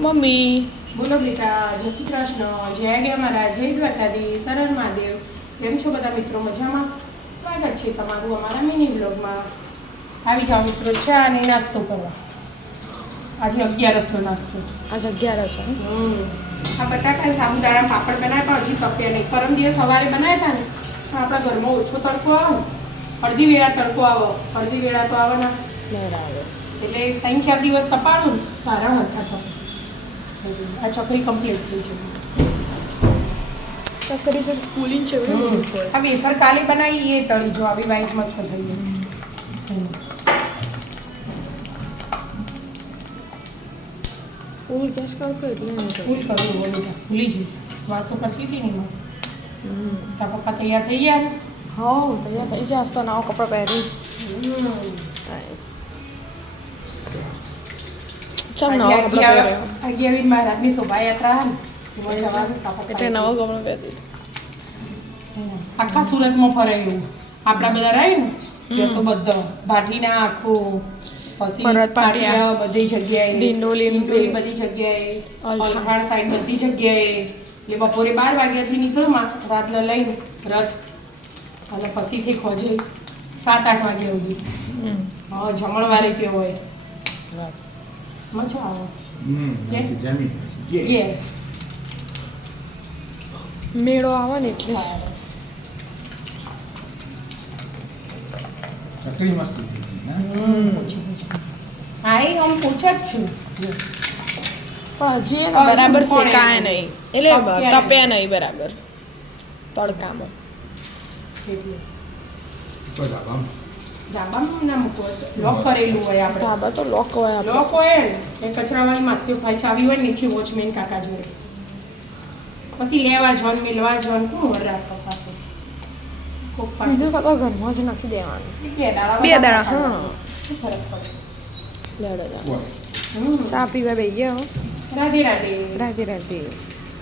Mummy બોલો બેટા, જય શ્રી કૃષ્ણ, જય ગયા મહારાજ, જય દ્વારકાધીશ, સરળ મહાદેવ. કેમ છો બધા મિત્રો? મજામાં? સ્વાગત છે તમારું અમારા મિની બ્લોગમાં. આવી જાઓ મિત્રો, ચા અને નાસ્તો કરવા. આજે 11 નાસ્તો. આજે 11 આ બટાકા સાબુદાણા પાપડ બનાવ્યા, હજી તપ્યા નહીં. પરમ દિવસ સવારે બનાવ્યા હતા ને, આપણા ઘરમાં ઓછો તડકો આવે, અડધી વેળા તડકો આવો, અડધી વેળા તો આવવાના બરાબર. એટલે 3-4 દિવસ તપાડું ને તારા હતા તપ. આ ચકરી કમ્પ્લીટ થઈ છે. ચકરી તો ફૂલી છે. આ વેફર કાલે બનાવી એ તળી જો, આવી વ્હાઈટ મસ્ત થઈ ગઈ. ફૂલ ગેસ કર કે એટલે ફૂલ કરવું બોલું ભૂલી જઈ વાત તો કરતી હતી ને તારા પપ્પા તૈયાર થઈ ગયા. હા તૈયાર થઈ જશે તો નવા કપડાં પહેરી ચમ નવા કપડાં પહેરે અગિયાર મહારાજની શોભાયાત્રા એટલે નવા કપડાં પહેરી આખા સુરતમાં ફરાયું. આપણા બધા રહે ને ત્યાં તો બધા ભાટીના આખું પછી પાટિયા બધી જગ્યાએ, ડિંડોલી બધી જગ્યાએ, અલથાણ સાઈડ બધી જગ્યાએ. એટલે બપોરે 12 વાગ્યાથી નીકળમાં રાતના લઈને રથ અને પછીથી ખોજે 7-8 વાગ્યા સુધી. હા જમણવારે તે હોય, મજા આવે. મેળો આવે ને એટલે હા એ આમ પૂછ જ છું પણ હજી એને બરાબર શેકાય નહીં એટલે તપ્યા નહીં બરાબર તડકામાં. એટલે ધાબામાં ના મૂકવો, લોક કરેલું હોય આપણે. ધાબા તો લોક હોય આપણે. લોક હોય ને એ કચરાવાળી માસીઓ ભાઈ ચાવી હોય ને નીચે વોચમેન કાકા જોડે, પછી લેવા જોન મિલવા જોન કોણ વર રાખો પાછું. કોક બીજું પાછું કાકા ઘરમાં જ નાખી દેવાનું. 2 દાડા 2 દાડા હા શું ફરક પડે. લેડો ચા પીવા બેસી ગયા. રાધે રાધે. રાધે રાધે.